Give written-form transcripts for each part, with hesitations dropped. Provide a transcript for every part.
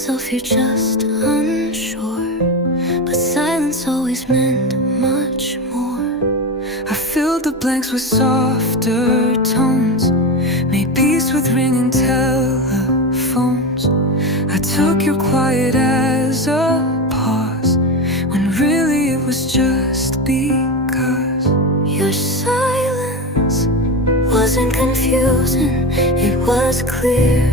myself here just unsure, but silence always meant much more. I filled the blanks with softer tones, made peace with ringing telephones. I took your quiet as a pause, when really it was just because. Your silence wasn't confusing, it was clear.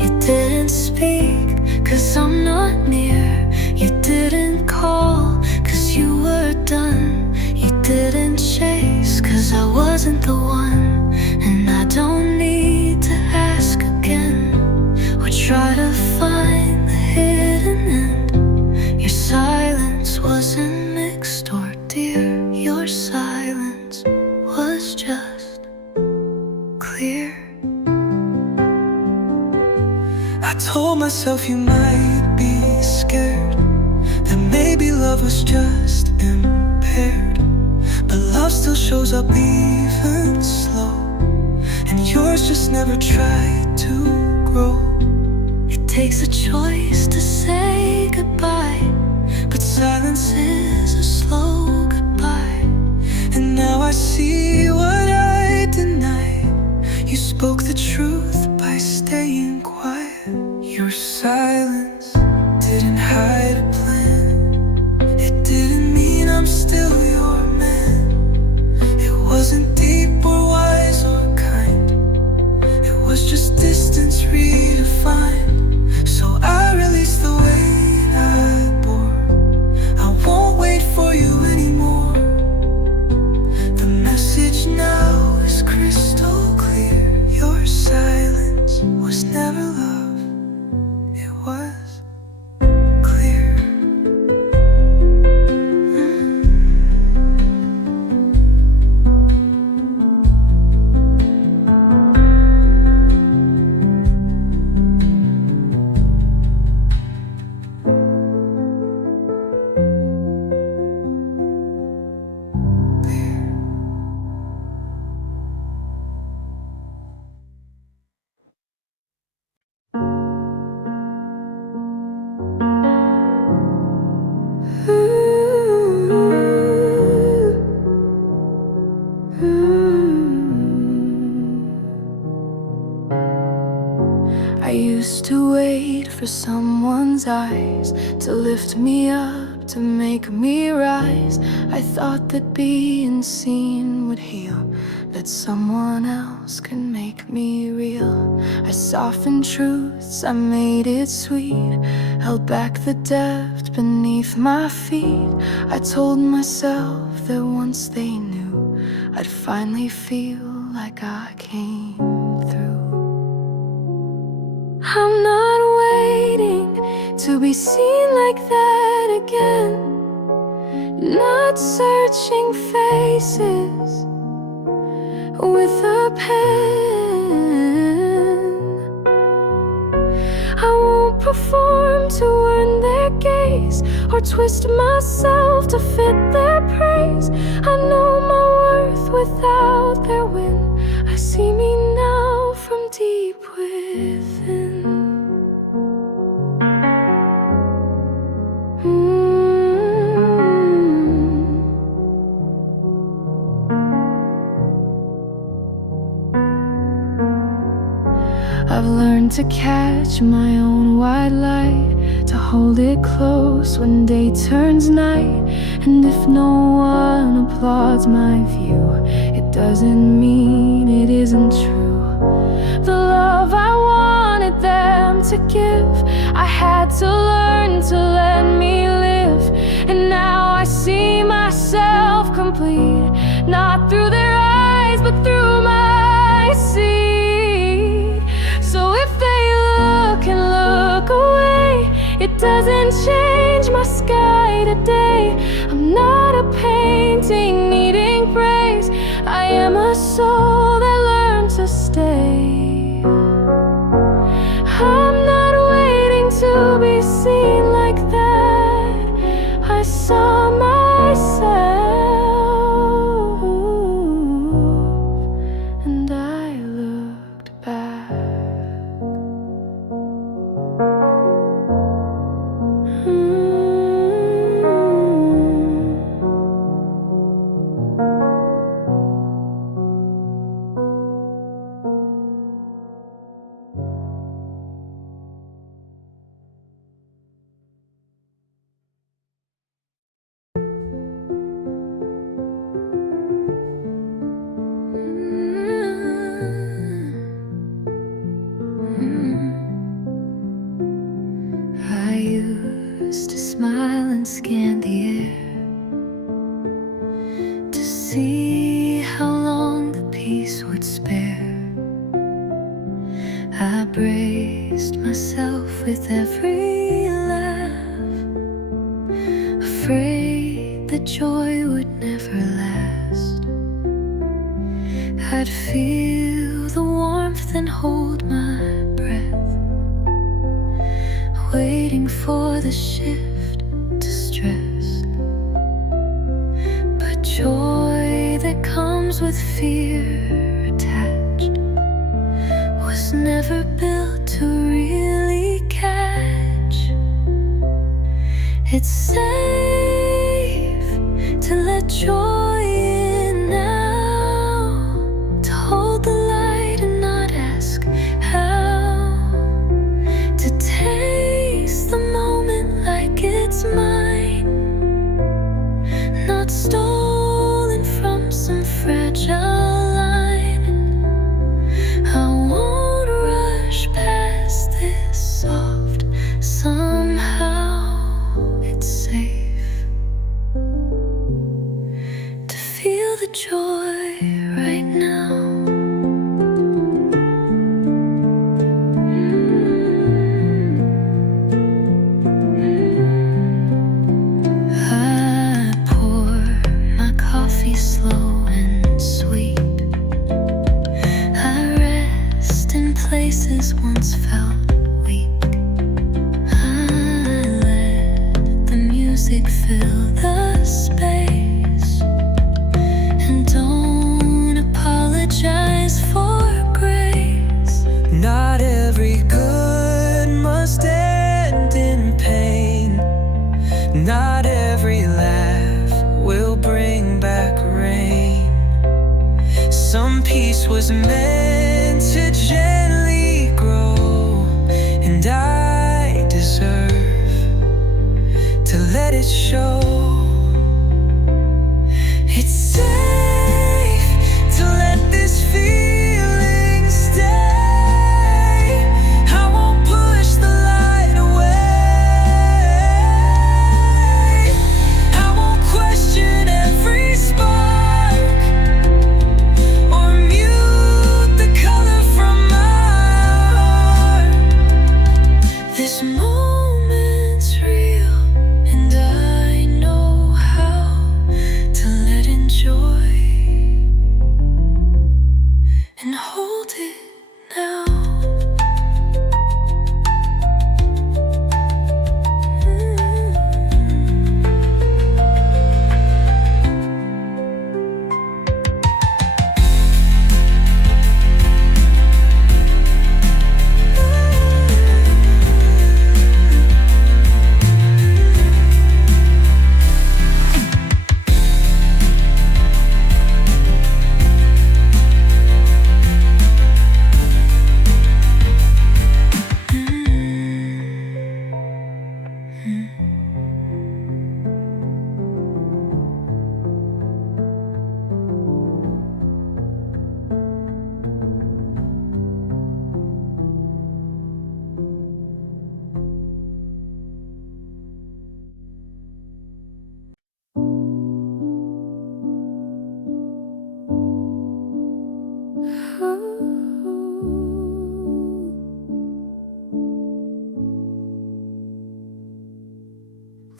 You didn't speak, 'cause I'm not near. You didn't call, 'cause you were done. You didn't chase, 'cause I wasn't the one. And I don't need to ask again, or try to find the hidden end. Your silence wasn't mixed or dear. Your silence was just clear. I told myself you might be scared, that maybe love was just impaired. But love still shows up even slow, and yours just never tried to grow. It takes a choice to say goodbye, But silence is a slow goodbye. and now I see what I denied. You spoke the truth by staying quiet. Your silence didn't hide a plan. It didn't mean I'm still your man. It wasn't deep or wise or kind. It was just distance redefined. So I released the weight I bore. I won't wait for you anymore. The message now is crystal clear. Your silence was never love, it was clear. I used to wait for someone's eyes to lift me up, to make me rise. I thought that being seen would heal, that someone else could make me real. I softened truths, I made it sweet, held back the depth beneath my feet. I told myself that once they knew, I'd finally feel like I came through. I'm not waiting to be seen like that again, not searching faces with a pen. I won't perform to earn their gaze, or twist myself to fit their praise. I know my worth without their win. I see me now from deep within. I've learned to catch my own white light, to hold it close when day turns night. And if no one applauds my view, it doesn't mean it isn't true. The love I wanted them to give, I had to learn to let me live. And now I see myself complete, not through their eyes, but through my seed. So if they look and look away, it doesn't change my sky today. I'm not a painting needing praise, I am a soul that learned to stay. I'm not waiting to be seen like that. I saw myself and I looked back. smile and scanned the air to see how long the peace would spare. I braced myself with every laugh, afraid the joy would never last. I'd feel the warmth and hold my breath, waiting for the shift to stress. But joy that comes with fear attached was never built to really catch. It's safe to let joy in now, to hold the light and not ask how, to taste the moment like it's mine, not stolen from some fragile line. I won't rush past this soft. Somehow it's safe to feel the joy right now. I pour my coffee slow and sweet. I rest in places once felt weak. I let the music fill the space and don't apologize for grace. Not every good must end in pain. Not every laugh will bring back rain. Some peace was meant to gently grow, and I deserve to let it show. It's safe to let this feeling stay. I won't push the light away. I won't question every spark or mute the color from my heart. This moment's real, and I know how to let enjoy and hold it now.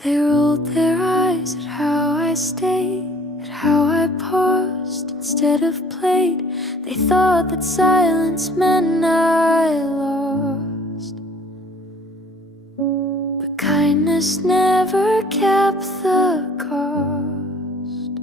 They rolled their eyes at how I stayed, at how I paused instead of played. They thought that silence meant I lost, but kindness never kept the cost.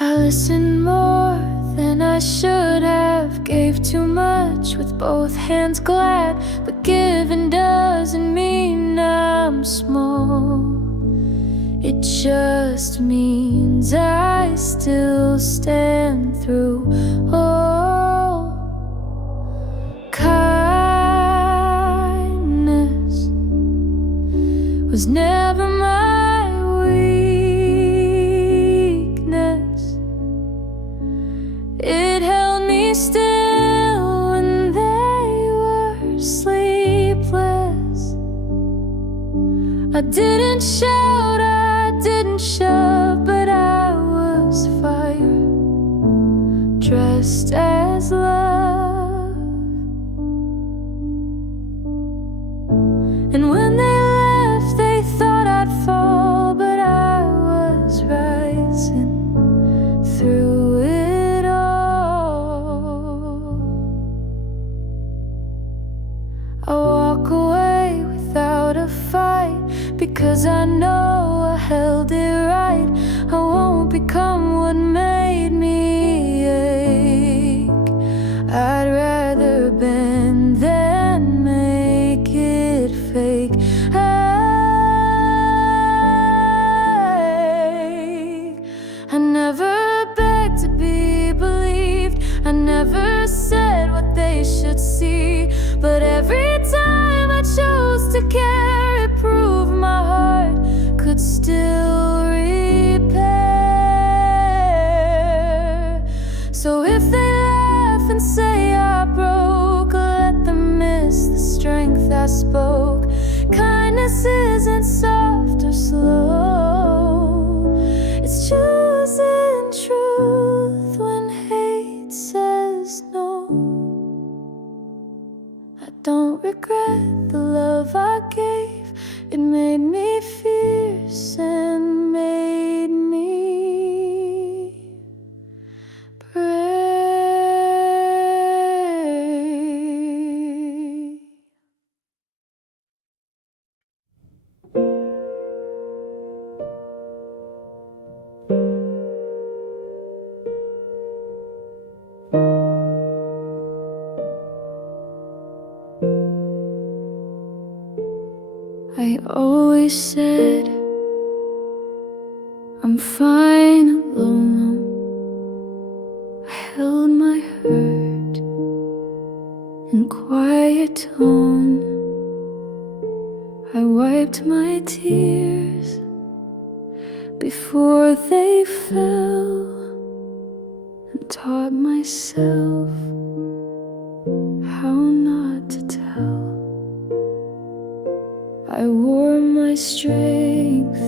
I listened more than I should have, gave too much with both hands glad, but giving doesn't mean I'm small. It just means I still stand through. Oh, kindness was never my weakness. It held me still when they were sleepless. didn't shout, I didn't shout, but I was fire, dressed as love. And when they left, they thought I'd fall, but I was rising through it all. I walk away without a fight, because I know I held it right. I won't become what made me ache. I'd rather bend than make it fake. I never begged to be believed. I never said what they should see. But every time I chose to care, it proved my heart could still repair. So if they laugh and say I broke, let them miss the strength I spoke. Kindness isn't soft or slow. It's choosing truth when hate says no. I don't regret the love I gave. It made me fierce and made me brave. I always said I'm fine alone. I held my hurt in quiet tone. I wiped my tears before they fell, and taught myself how not to tell. I wore my strength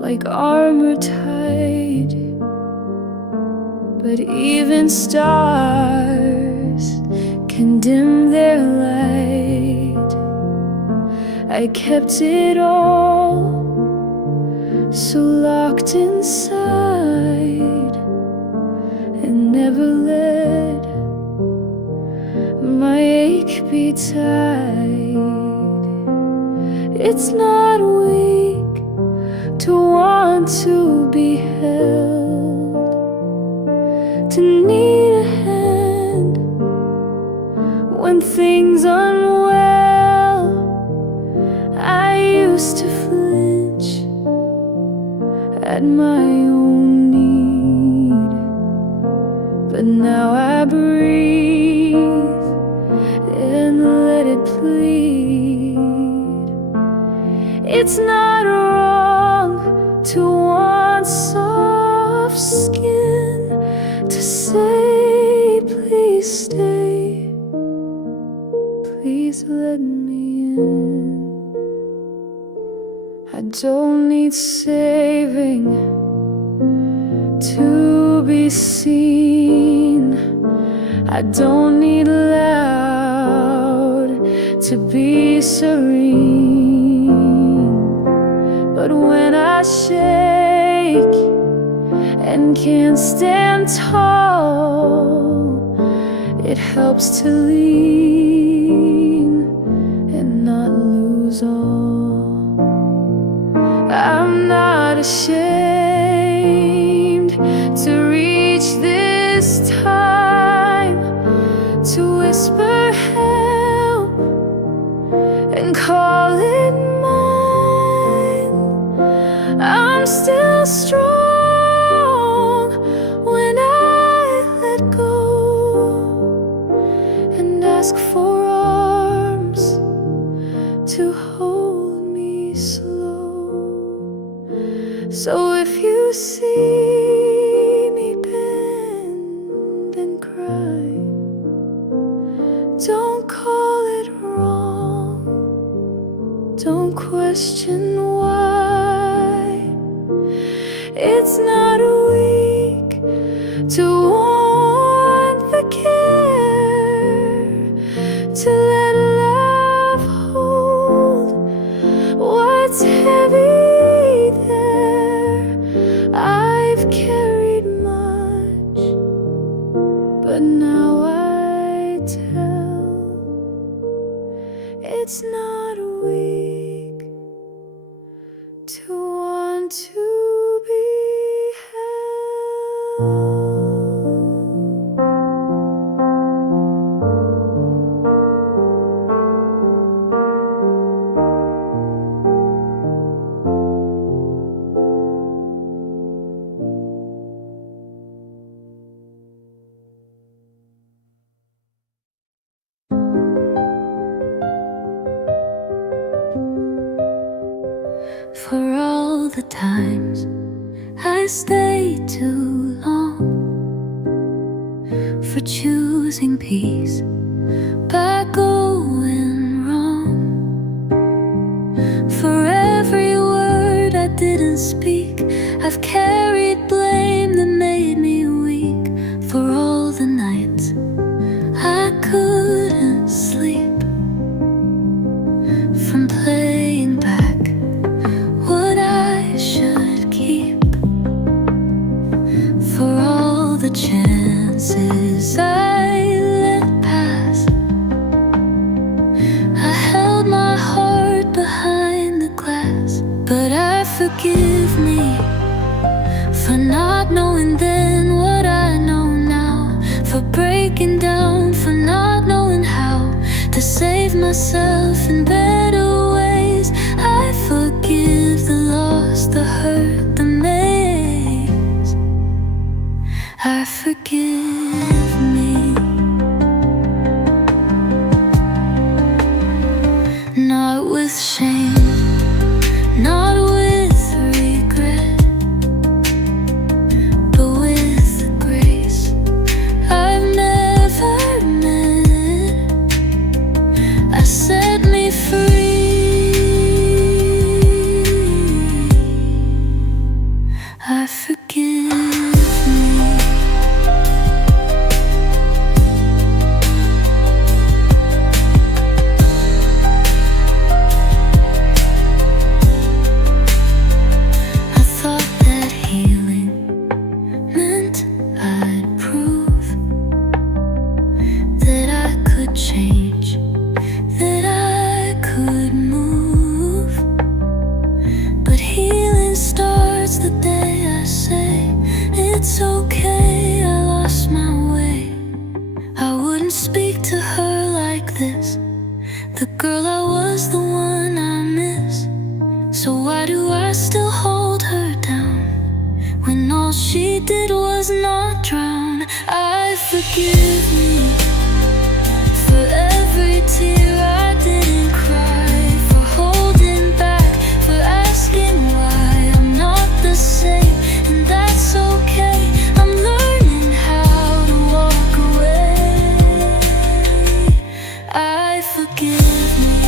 like armor tight, but even stars can dim their light. I kept it all so locked inside, and never let my ache be tied. It's not weak to want to be held, to need a hand when things unwell. I used to flinch at my own need, but now I breathe and let it plead. It's not wrong to want soft skin, to say please stay, please let me in. I don't need saving to be seen. I don't need loud to be serene. But when I shake and can't stand tall, it helps to lean and not lose all. I'm not ashamed to reach this time, to whisper help and call it mine. I'm still strong when I let go and ask for arms to hold me slow. So if you see me bend and cry, don't call it wrong, don't question question why. It's not weak to want the care, to let love hold what's heavy there. I've carried much, but now I tell it's not weak to want to be held. For all the times I stayed too long, for choosing peace by going wrong, for every word I didn't speak, I've carried blame that made me weak. For all the nights I couldn't sleep, from playing back what I should keep, for all the chances I let pass. I held my heart behind the glass, but I forgive me for not knowing then what I know now, for breaking down, for not knowing how to save myself in better ways. I forgive the loss, the hurt, the maze. I forgive me, not with shame, not with regret, but with the grace I've never met. I set me free. I forgive me. I thought that healing meant I'd prove that I could change, that I could move. But healing starts the day I say it's okay, I lost my way. I wouldn't speak to her like this. The girl I was, the one I miss. So why do I still hold her down when all she did was not drown? I forgive me for every tear I didn't cry, for holding back, for asking why I'm not the same, and that's okay. I'm learning how to walk away. I forgive me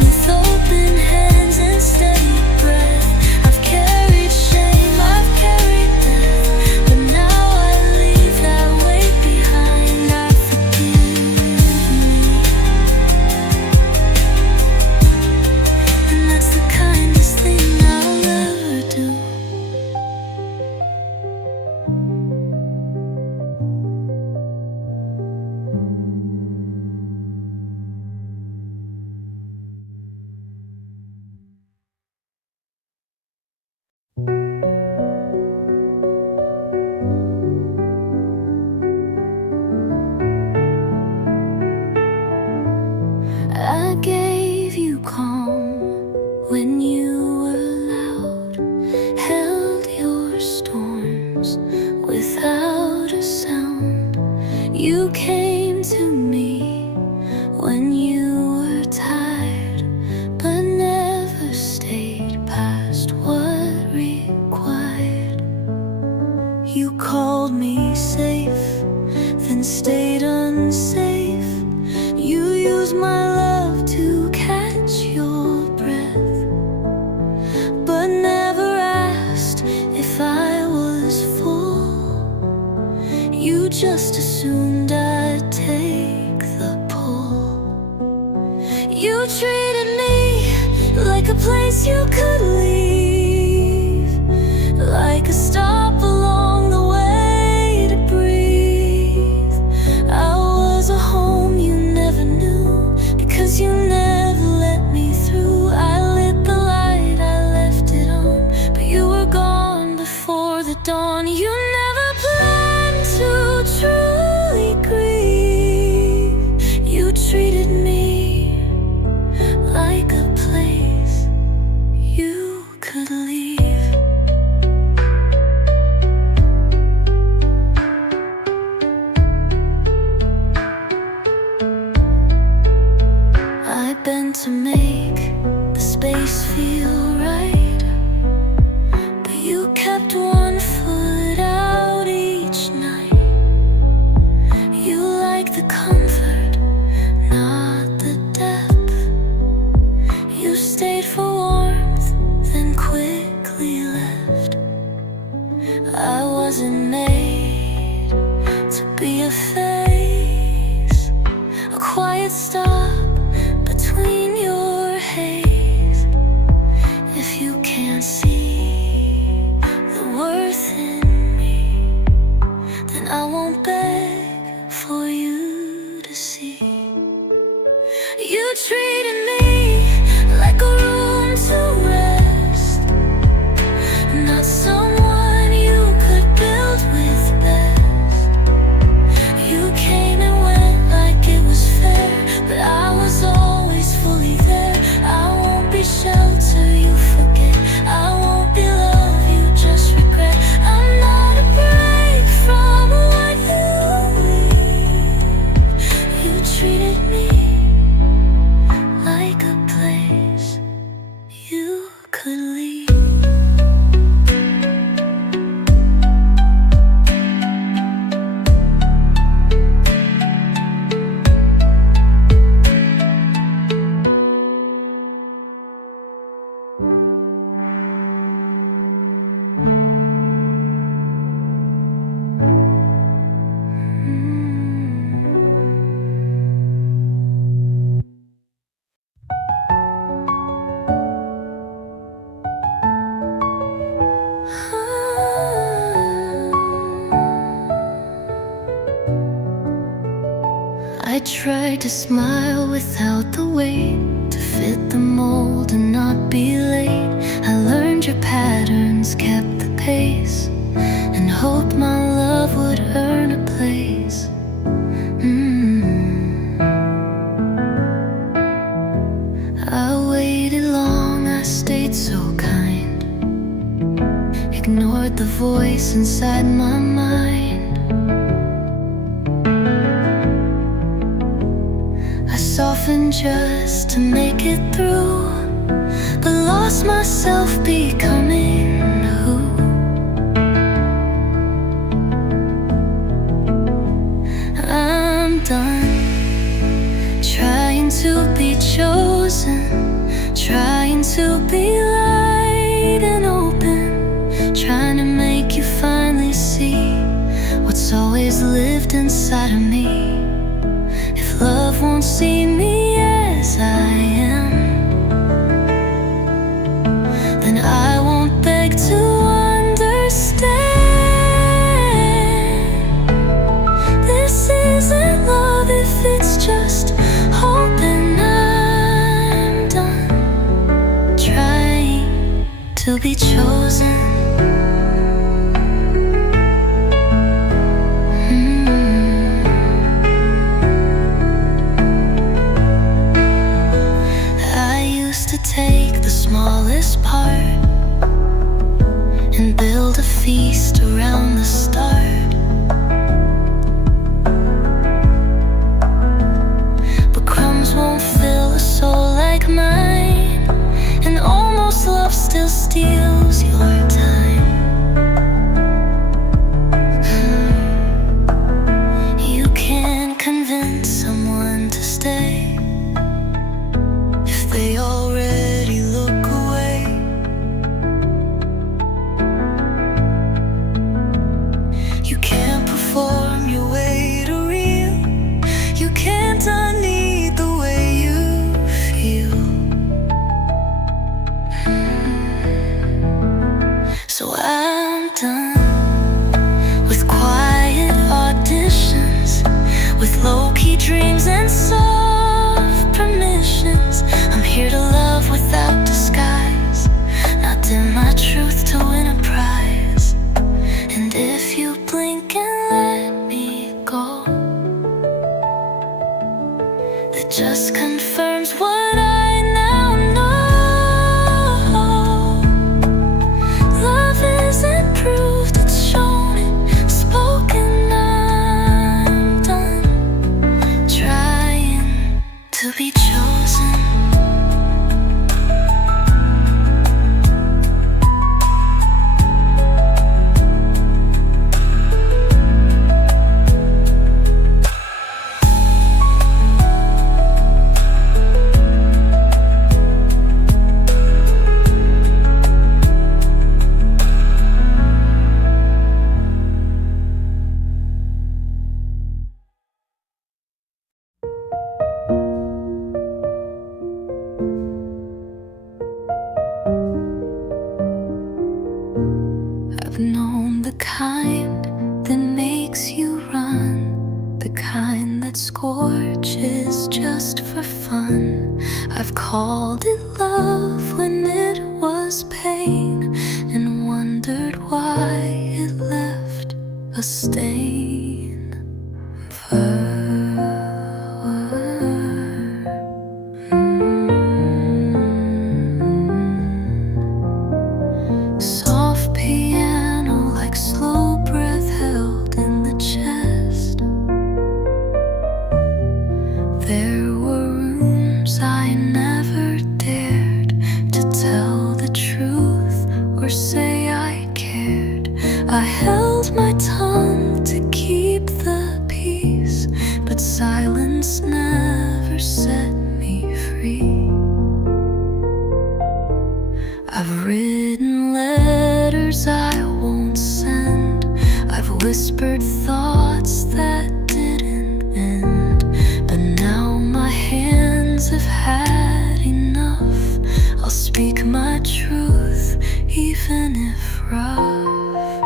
with open hands and steady breath. I've carried shame, I've carried death, but now I leave that weight behind. I forgive me, and that's the kindest thing I'll ever do. I gave you calm when you were loud, held your storms without a sound. You came to me when you were tired, but never stayed past what required. You called me safe, then stayed unsafe. You used my love to catch your breath. You treated me like a place you could leave, like a stop along the way to breathe. I was a home you never knew, because you never let me through. I lit the light, I left it on, but you were gone before the dawn. You never planned to truly grieve. You treated me like a place you could leave. I bent to make the space feel right, but you kept one foot out each night. You like the comfort, not the depth. You stayed for warmth, then quickly left. I wasn't made to be a face, a quiet stop between your haze. If you can't see the worth in me, then I won't beg for you to see. You treated me like a room to rest, not someone you could build with best. You came and went like it was fair, but I was always fully there. I won't be shelter you forget, I won't be love you just regret. I'm not a break from what you leave. You treated me like a place you could leave. I tried to smile without the weight, to fit the mold and not be late. I learned your patterns, kept the pace, and hoped my love would earn a place. I waited long, I stayed so kind, ignored the voice inside my mind. I softened just to make it through, but lost myself becoming who? I'm done trying to be chosen, trying to be light and open, trying to make you finally see what's always lived inside of me. If love won't see me as I am, then I won't beg to understand. This isn't love if it's just hope, and I'm done trying to be chosen. Take the smallest part and build a feast around the start. But crumbs won't fill a soul like mine, and almost love still steals your time. You can't convince someone to stay if they already look away. just confirms what I now know. Love isn't proved, it's shown and spoken. I'm done trying to be chosen. I've known the kind that makes you run, the kind that scorches just for fun. I've called it love when it was pain, and wondered why it left a stain. Soft piano like slow breath held in the chest. There were rooms I never dared to tell the truth or say I cared. I held my tongue to keep the peace, but silence never set me free. I've written letters I won't send. I've whispered thoughts that didn't end. But now my hands have had enough. I'll speak my truth, even if rough.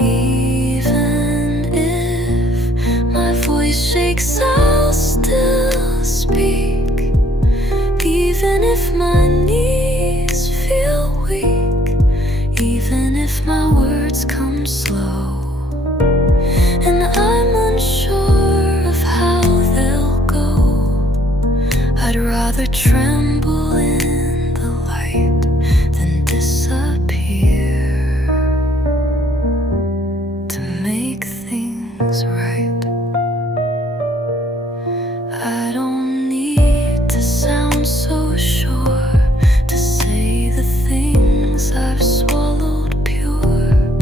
Even if my voice shakes, I'll still speak. Even if my knees feel weak, even if my words come slow, and I'm unsure of how they'll go, I'd rather tremble in the light than disappear to make things right. I don't need to sound so sure to say the things I've swallowed pure.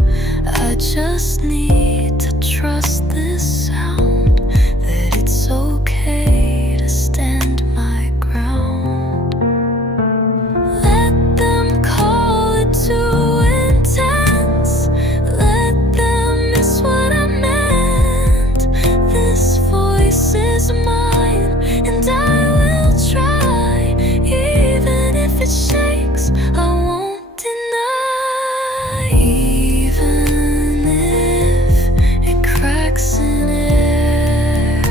I just need to trust this sound, that it's okay to stand my ground. Let them call it too intense, let them miss what I meant. This voice is mine, and I will try. Even if it shakes, I won't deny. Even if it cracks in air,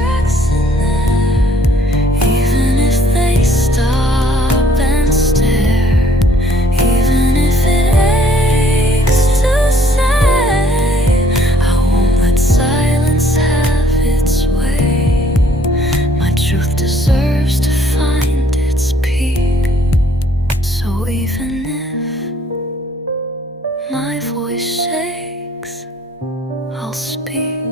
even if they stop and stare, even if it aches to say, I won't let silence have its way. My truth deserves to find its peak. So even if my voice shakes, I'll speak.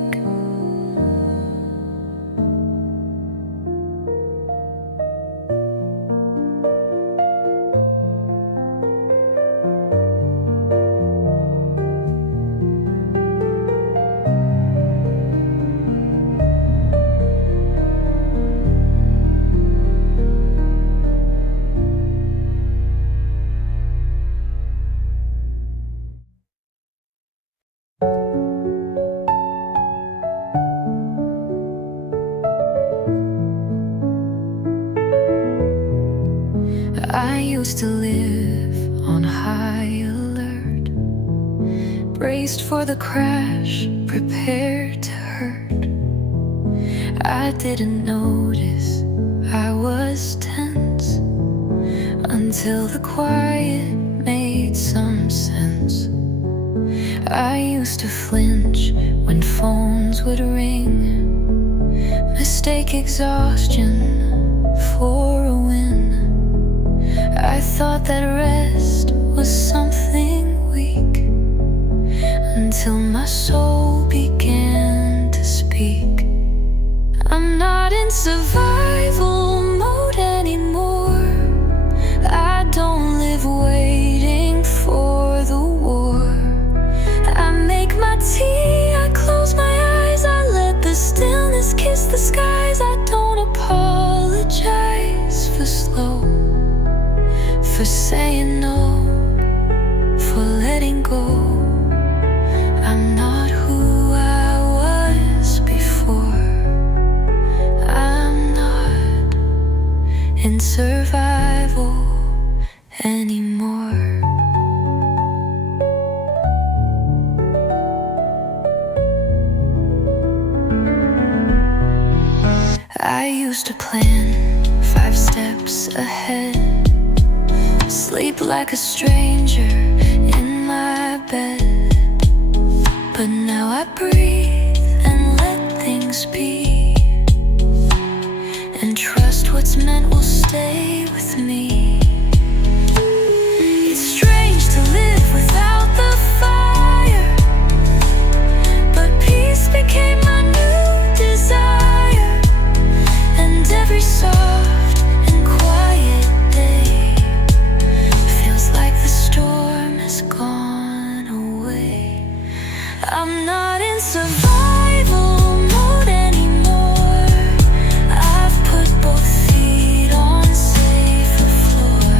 I used to live on high alert, braced for the crash, prepared to hurt. I didn't notice I was tense until the quiet made some sense. I used to flinch when phones would ring, mistake mistake exhaustion for a win. I thought that rest was something weak, until my soul began to speak. I'm not in survival mode anymore. I don't live waiting for the war. I make my tea, I close my eyes, I let the stillness kiss the skies. I don't apologize for slow, for saying no, for letting go. I'm not who I was before. I'm not in survival anymore. I used to plan 5 steps ahead, sleep like a stranger in my bed. But now I breathe and let things be, and trust what's meant will stay with me. It's strange to live without the fire, but peace became my new desire. And every soft and quiet day feels like the storm has gone away. I'm not in survival mode anymore. I've put both feet on safer floor.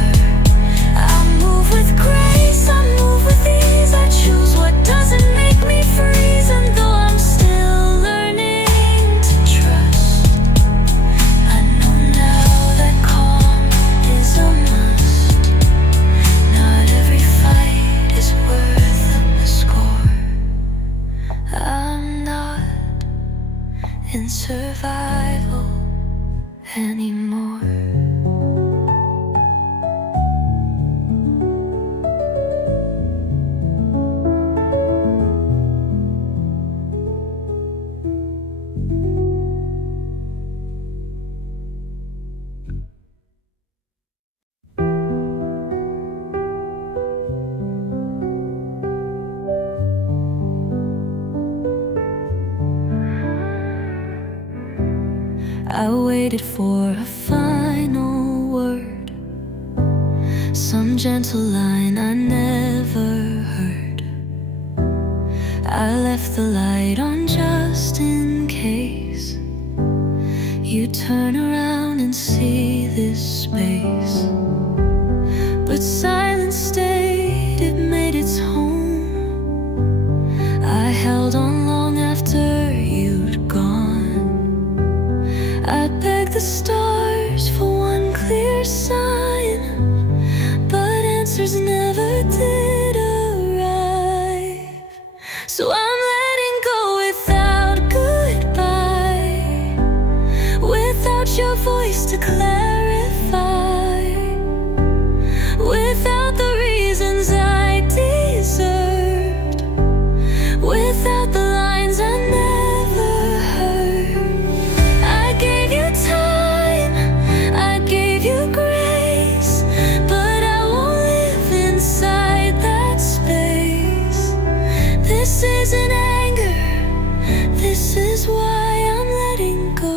I move with grace, I move with ease. I choose what doesn't make me freeze. And though I'm still learning to trust, I know now that calm is a must. Not every fight is worth the score. I'm not in survival anymore. I waited for a final word, some gentle line I never heard. I left the light on just in case you turn around and see this space. But silence stayed, it made its home. I held on long after you'd gone. I begged the stars for one clear sign, but answers never did arrive. So I'm letting go without goodbye, without your voice to clarify, without the reasons I deserved, without the lines I never heard. I gave you time, I gave you grace, but I won't live inside that space. This isn't anger, this is why I'm letting go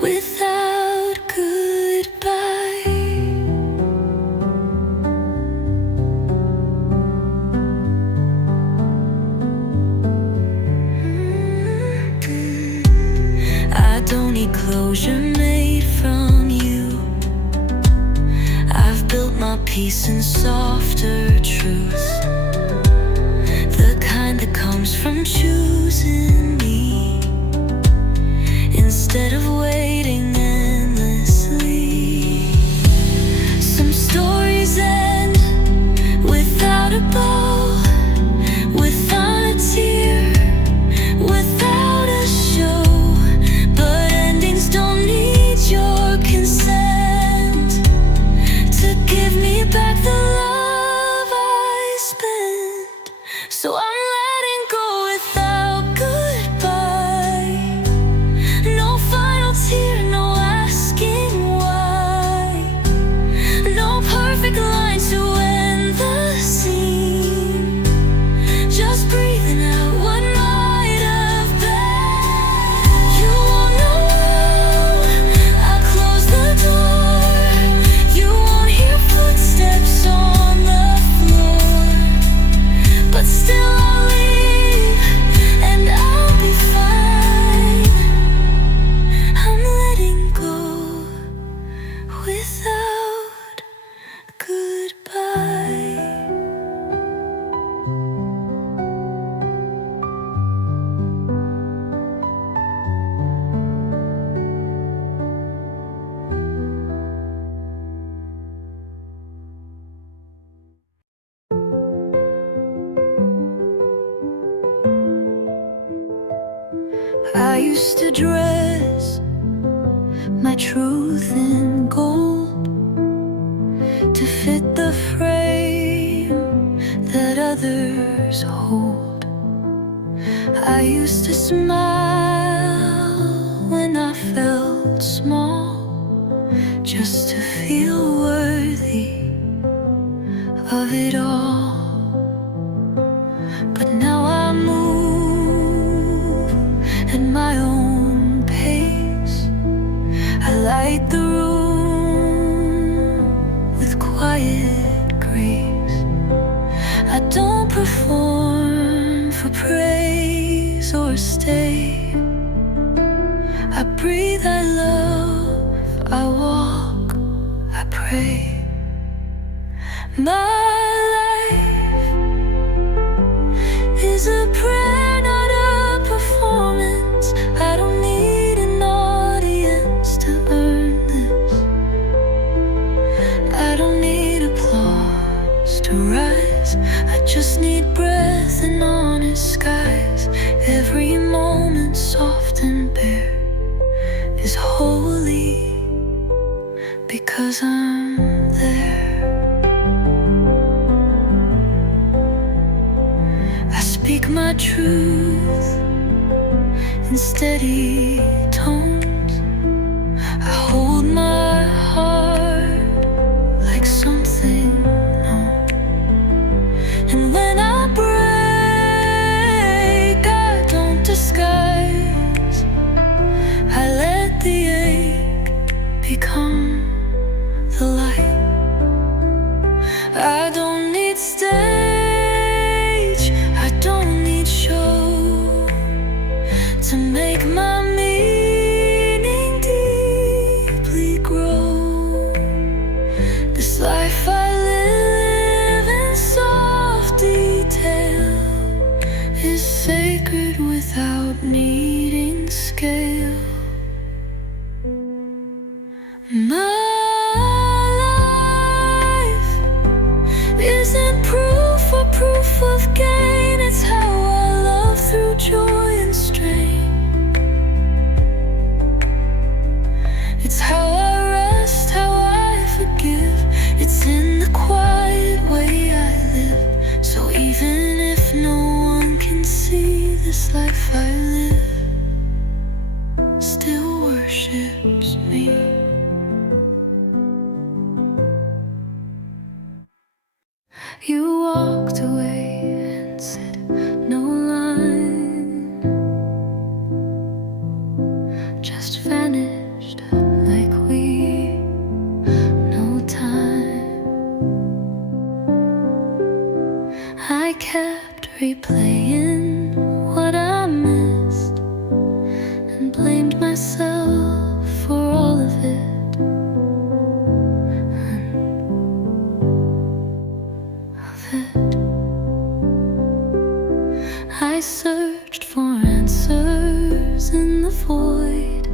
without goodbye. I don't need closure made from you. I've built my peace in softer truths, the kind that comes from choosing me instead of waiting endlessly. Some stories end without a bow, without a tear, without a show. But endings don't need your consent to give me back the love I spent. So I'm letting go without goodbye, used to dress my truth in gold to fit the frame that others hold. I used to smile when I felt small, just to feel worthy of it all. But now I move at my own pace. I light the room with quiet grace. I don't perform for praise or stay. I breathe, I love, I walk, I pray. My life is a prayer, not a performance. I don't need an audience to earn this. I don't need applause to rise. I just need breath and honest skies. Every moment soft and bare is holy because I'm there. I speak my truth in steady tones. I hold my heart like something known. And when I break, I don't disguise. I let the ache become the light. I don't need stage, I don't need show to make my meaning deeply grow. This life I live in soft detail is sacred without needing scale. My life isn't proof or proof of gain. It's how I love through joy and strain. It's how I rest, how I forgive. It's in the quiet way I live. So even if no one can see this life I live, still worships me. You walked away and said no line, just vanished like we no time. I kept replaying what I missed and blamed myself for all of it. I searched for answers in the void,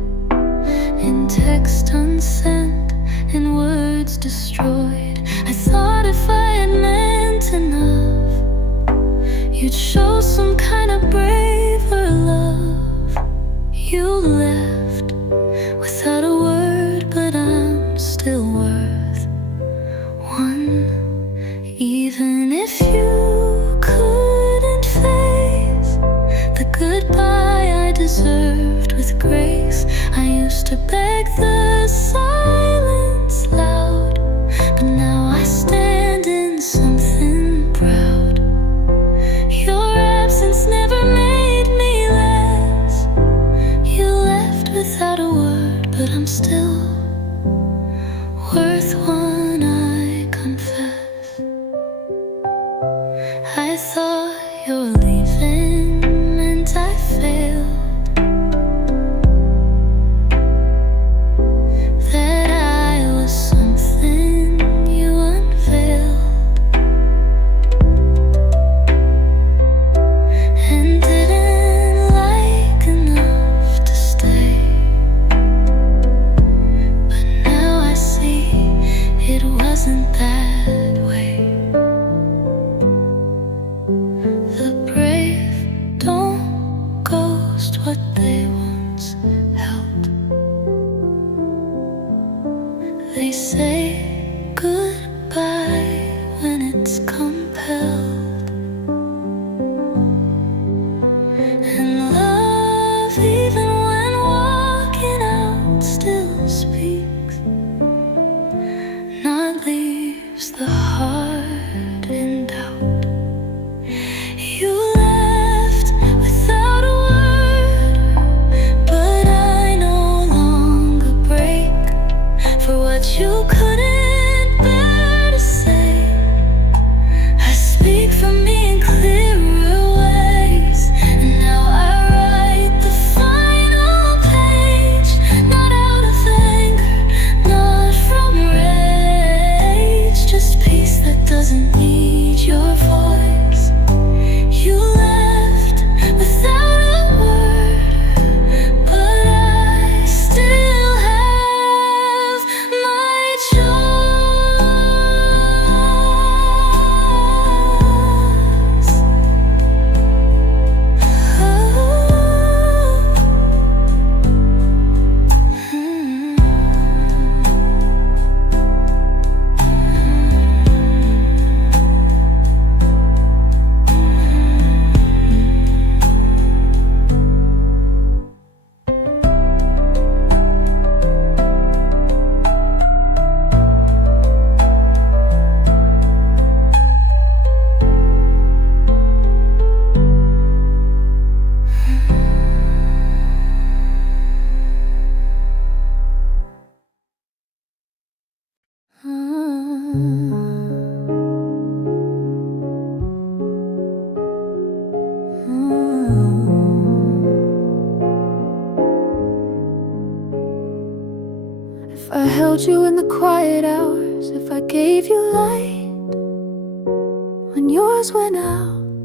in text unsent, in words destroyed. I thought if I had meant enough, you'd show some kind of braver love. You left without a word, but I'm still worth one. Even if you couldn't face the goodbye I deserved with grace, I used to beg the silence loud, but now I stand in something proud. Your absence never made me less. You left without a word, but I'm still worth one, I confess. I thought your leaving meant I failed, that I was something you unveiled, and didn't like enough to stay. But now I see it wasn't that way. The brave don't ghost what they want. They say goodbye when it's compelled, and love, even when walking out, still speaks, not leaves the heart in doubt. You left without a word, but I no longer break for what you couldn't bear to say. I speak for me in clearer ways, and now I write the final page, not out of anger, not from rage, just peace that doesn't need your voice. You left without a word, but I still have my choice. If I held you in the quiet hours, if I gave you light when yours went out,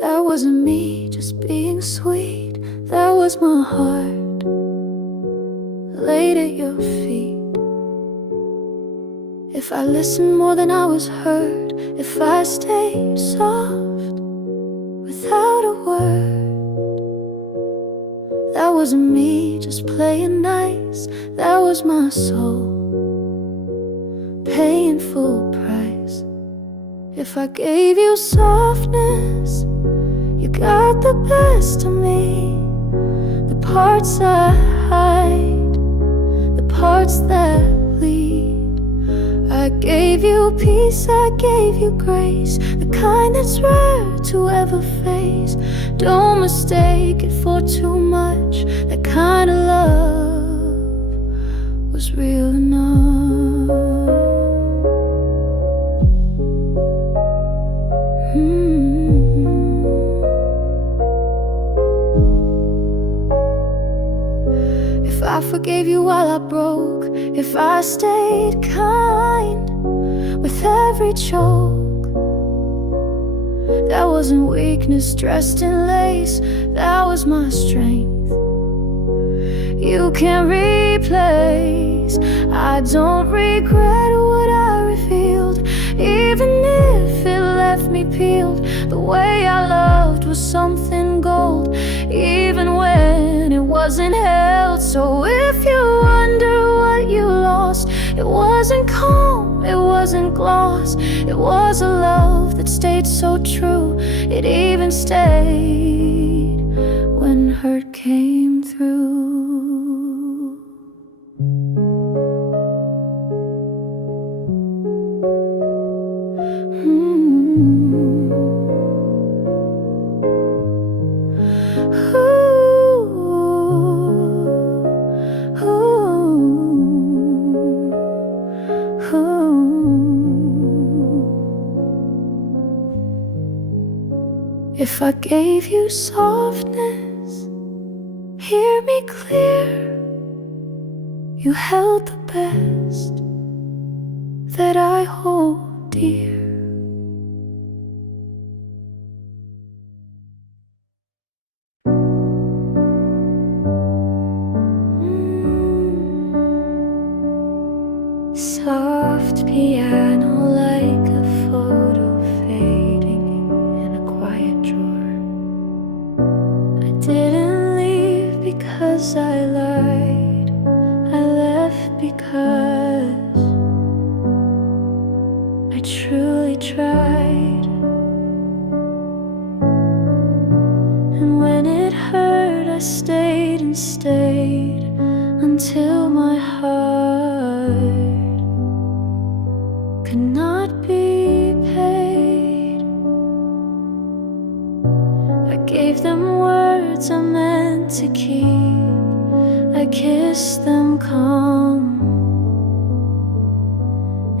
that wasn't me just being sweet, that was my heart laid at your feet. If I listened more than I was heard, if I stayed soft without a word, that wasn't me just playing nice, that was my soul paying full price. If I gave you softness, you got the best of me, the parts I hide, the parts that bleed. I gave you peace, I gave you grace, the kind that's rare to ever face. Don't mistake it for too much, that kind of love was real enough. If I forgave you while I broke, if I stayed kind with every choke, that wasn't weakness dressed in lace, that was my strength. You can't replace, I don't regret what I revealed, even if it left me peeled. The way I loved was something gold, even when it wasn't held. So if you wonder what you lost, it wasn't calm, it wasn't gloss, it was a love that stayed so true. It even stayed when hurt came through. If I gave you softness, hear me clear, you held the best that I hold dear. Soft piano like a photo fading in a quiet drawer. I didn't leave because I lied, I left because until my heart could not be paid. I gave them words I meant to keep. I kissed them calm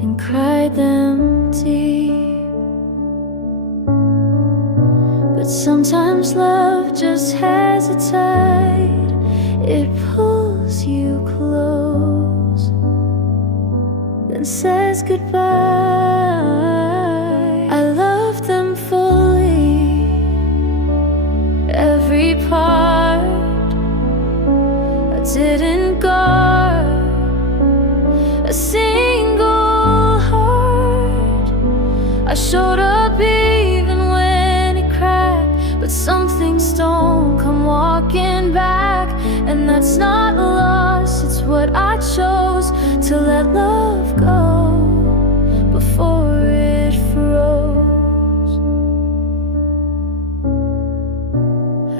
and cried them deep. But sometimes love just has a tide. It pulls you close, then says goodbye. I loved them fully, every part. I didn't guard a single heart. I showed up even when it cracked, but some things don't come walking back. And that's not a loss, it's what I chose, to let love go before it froze.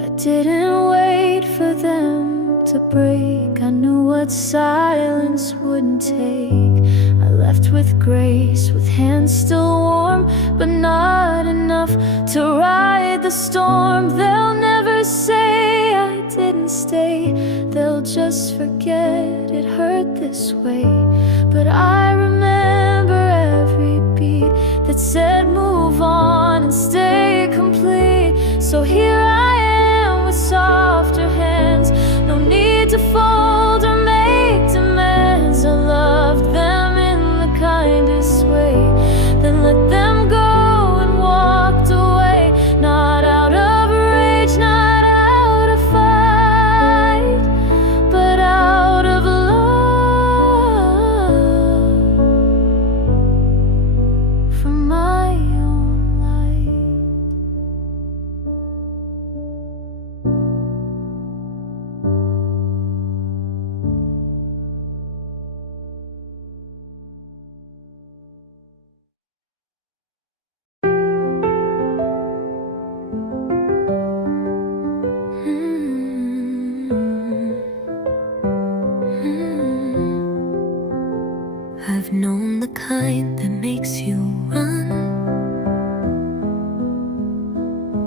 I didn't wait for them to break. I knew what silence wouldn't take. I left with grace, with hands still warm, but not enough to ride the storm. They'll never say I didn't stay. They'll just forget it hurt this way. But I remember every beat that said move on and stay complete. So here I am with softer hands. No need to fold or make demands. I loved them in the kindest way, then let them go and walked away. Not out of rage, not out of fight, but out of love for my own light. I've known the kind that makes you run,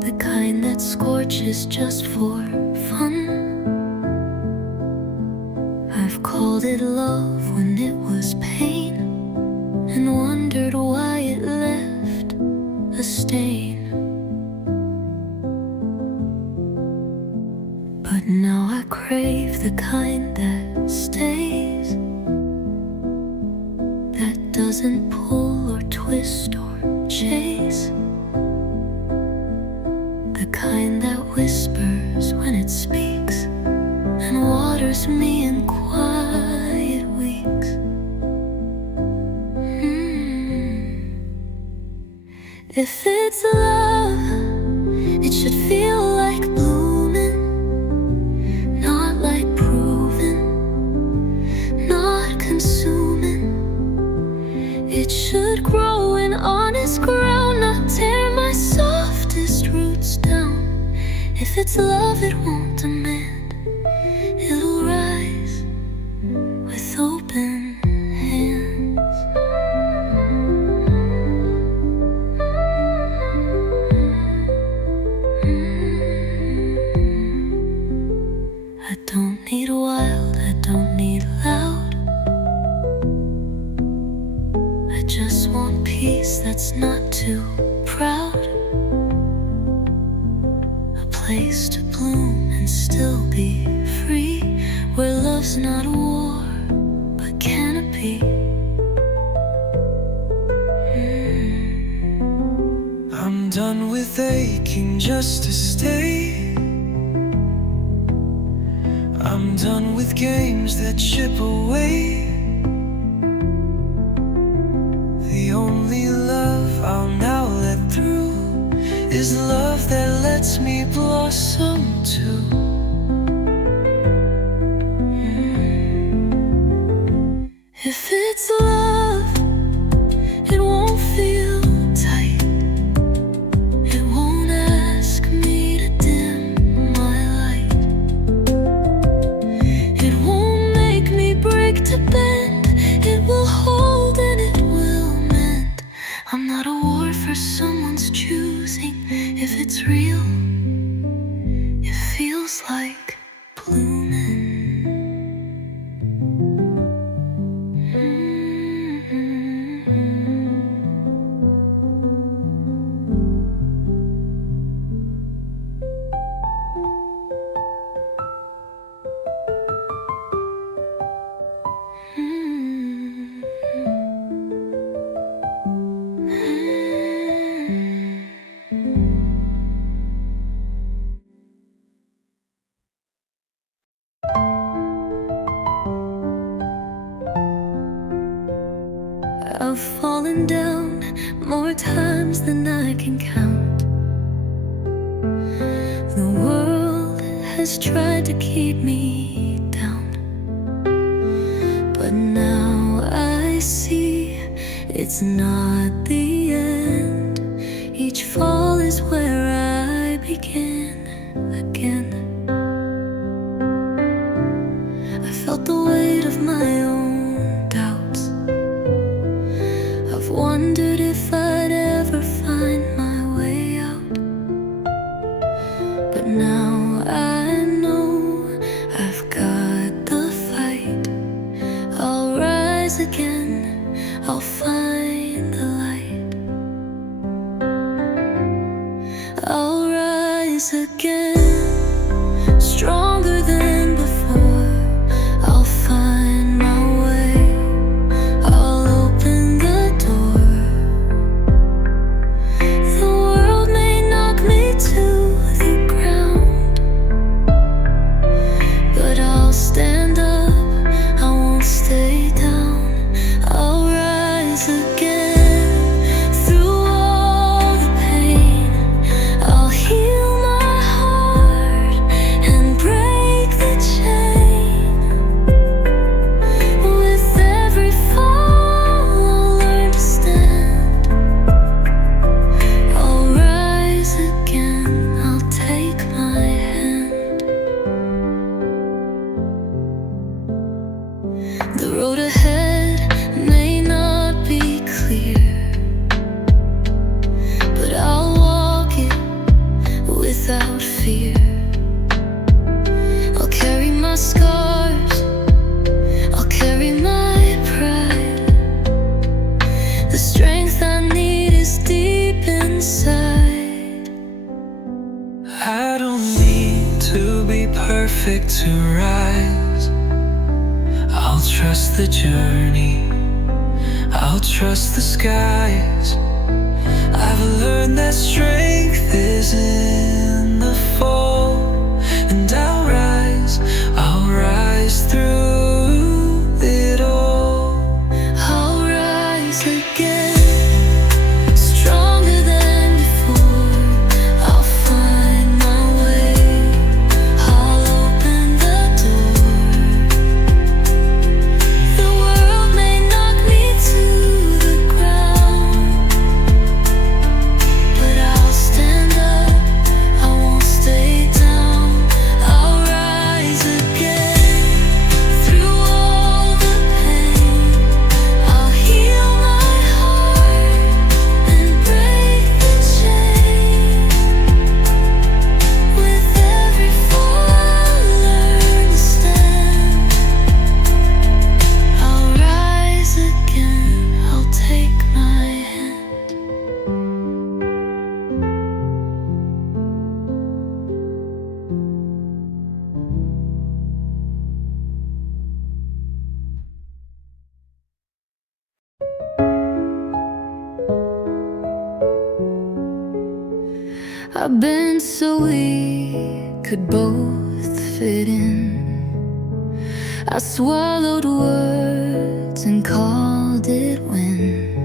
the kind that scorches just for fun. I've called it love when it was pain, and wondered why it left a stain. But now I crave the kind that stays, that doesn't pull or twist or chase, the kind that whispers when it speaks and waters me in quiet weeks. If it's love, it should feel like blooming, not like proving, not consuming. It should grow in honest ground, not tear my softest roots down. If it's love, it won't demand, it'll rise with open hands. I don't need wild, I don't need loud. I just want peace that's not too proud. A place to bloom and still be free, where love's not a war, but canopy. I'm done with aching just to stay. I'm done with games that chip away. The only love I'll now let through is love that lets me blossom too. If it's love, it won't feel tight. It won't ask me to dim my light. It won't make I've fallen down more times than I can count. The world has tried to keep me down, but now I see it's not the end. Each fall is where I begin again. I felt the weight of my own doubts. I've wondered if I'd ever find my way out, but now I know I've got the fight. I'll rise again, I'll find the light. I'll rise again, stronger than before. I'll find my way, I'll open the door. The world may knock me to the ground, but I'll stand up, I won't stay down. I'll rise again through all the pain. I'll heal my heart and break the chain. With every fall, I'll learn to stand. I'll rise again, I'll take my hand. The road ahead may not be clear, but I'll walk it without fear. I'll carry my scars, I'll carry my pride. The strength I need is deep inside. I don't need to be perfect to rise. I'll trust the journey, I'll trust the skies. I've learned that strength is in the fall, and I'll rise through it all. I'll rise again, stronger than before. I'll find my way, I'll open the door. The world may knock me to the ground, but I'll stand up, I won't stay down. I'll rise again through all the pain. I'll heal my heart and break the chain. With every fall, I'll learn to stand. I'll rise again, I'll take my hand. I've been so we could both fit in. I swallowed words and called it win.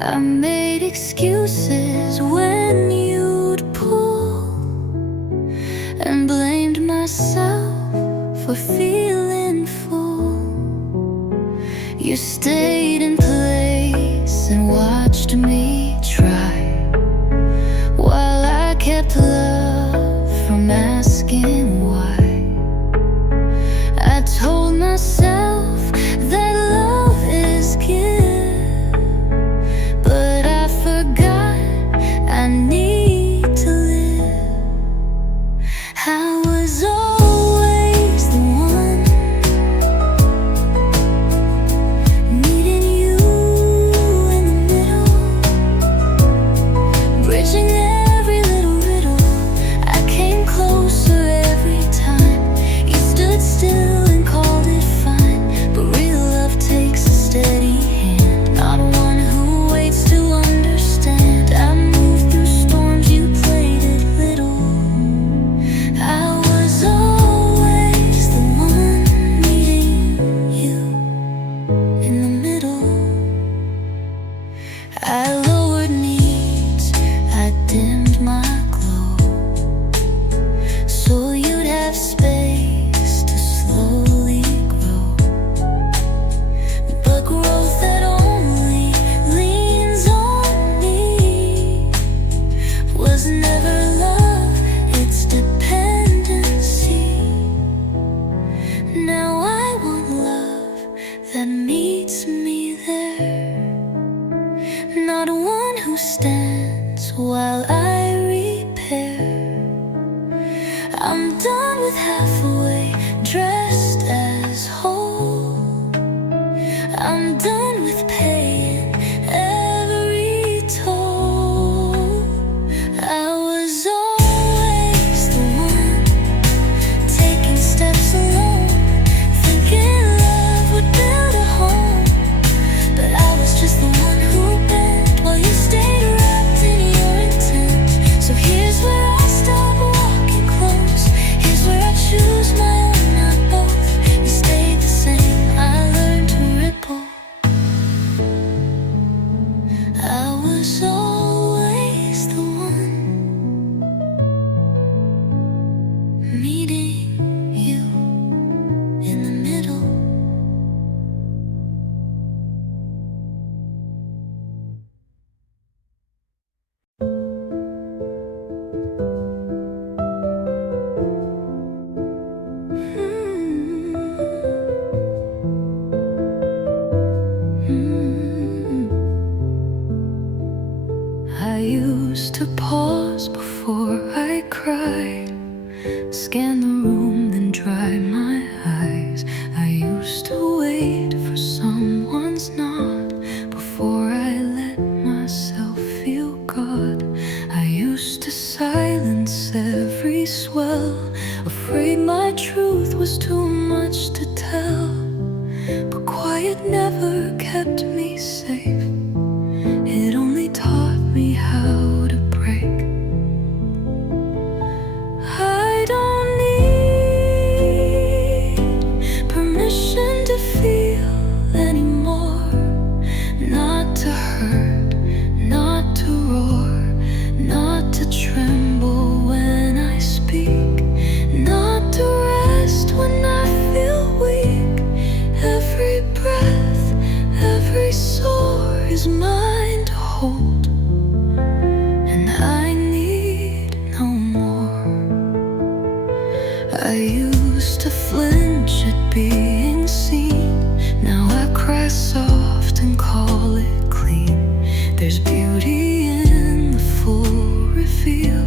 I made excuses when you'd pull, and blamed myself for feeling full. You stayed in place and watched me try, while I kept love from asking why. I told myself that love is give, but I forgot I need to live. I was always the one needing you in the middle. it never kept me safe. It only taught me how to break. I don't need permission to feel anymore. Not to hurt, not to roar, not to tremble when I speak, not to rest when I feel weak. Every breath, every sore is mine to hold, and I need no more. I used to flinch at being seen. Now I cry soft and call it clean. There's beauty in the full reveal.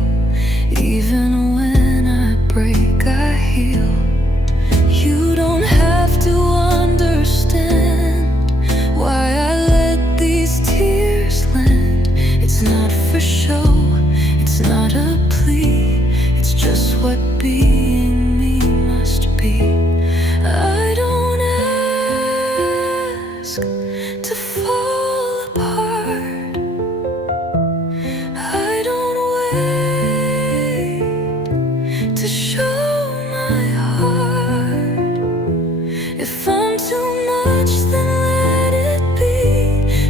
Even when I break, I heal. You don't have to understand why I let these tears land. It's not for show, it's not a plea. It's just what being me must be. I don't ask to fall apart. I don't wait to show my heart. If I'm too much, then let it be,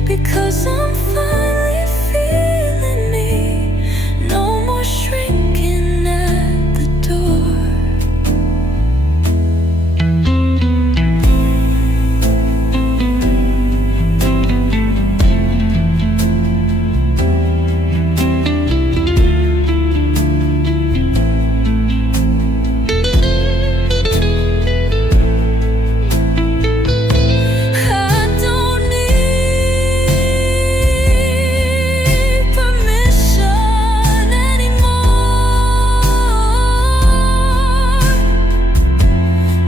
because I'm finally feeling me. No more shrinking at the door. I don't need permission anymore.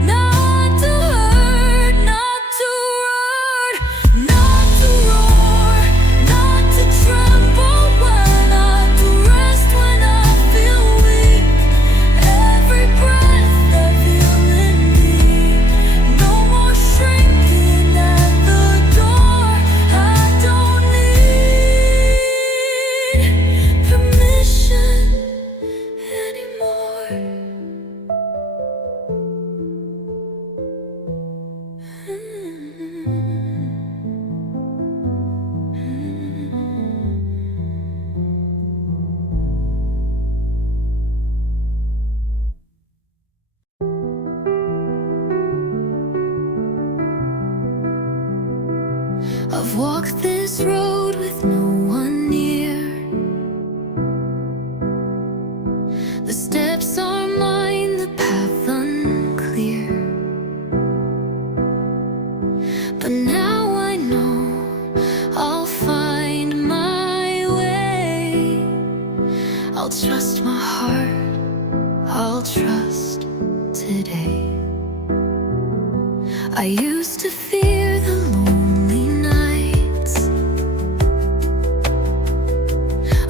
Not to hurt, not to run, not to roar, not to tremble when not to rest when I feel weak. Every breath I feel in me. No more shrinking at the door. I don't need permission anymore. I've walked this road with no one near. The steps are mine, the path unclear. But now I know I'll find my way. I'll trust my heart, I'll trust today. I used to fear the lonely nights,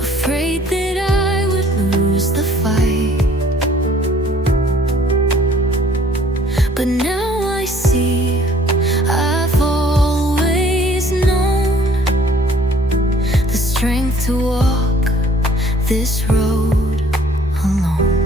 afraid that I would lose the fight. But now I see I've always known the strength to walk this road alone.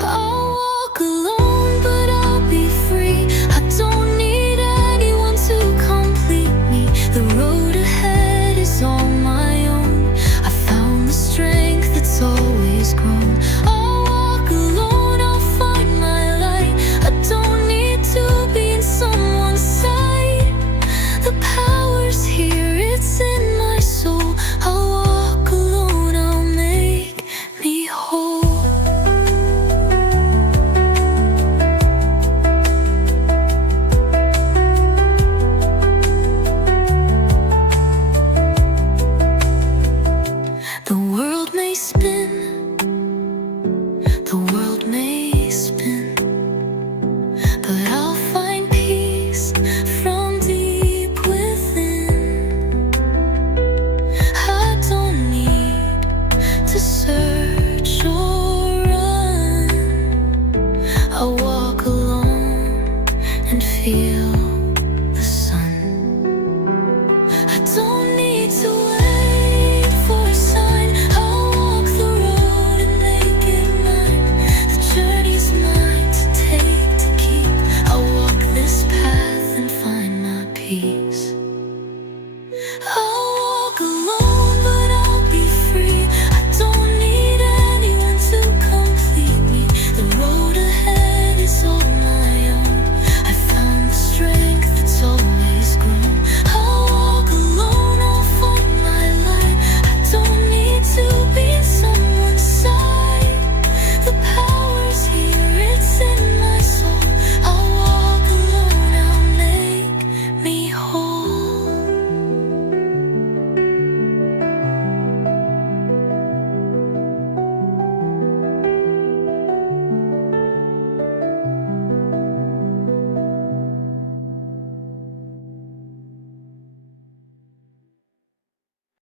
I'll walk alone, but I'll be free. I don't need anyone to complete me. The road ahead is all my own. I found the strength that's always grown. I'll walk alone, I'll find my light. I don't need to be in someone's sight. The power's here, it's in my soul. I'll walk alone, I'll make me whole. The world may spin, the world may spin, but I'll find peace from deep within. I don't need to search or run. I'll walk alone and feel 题。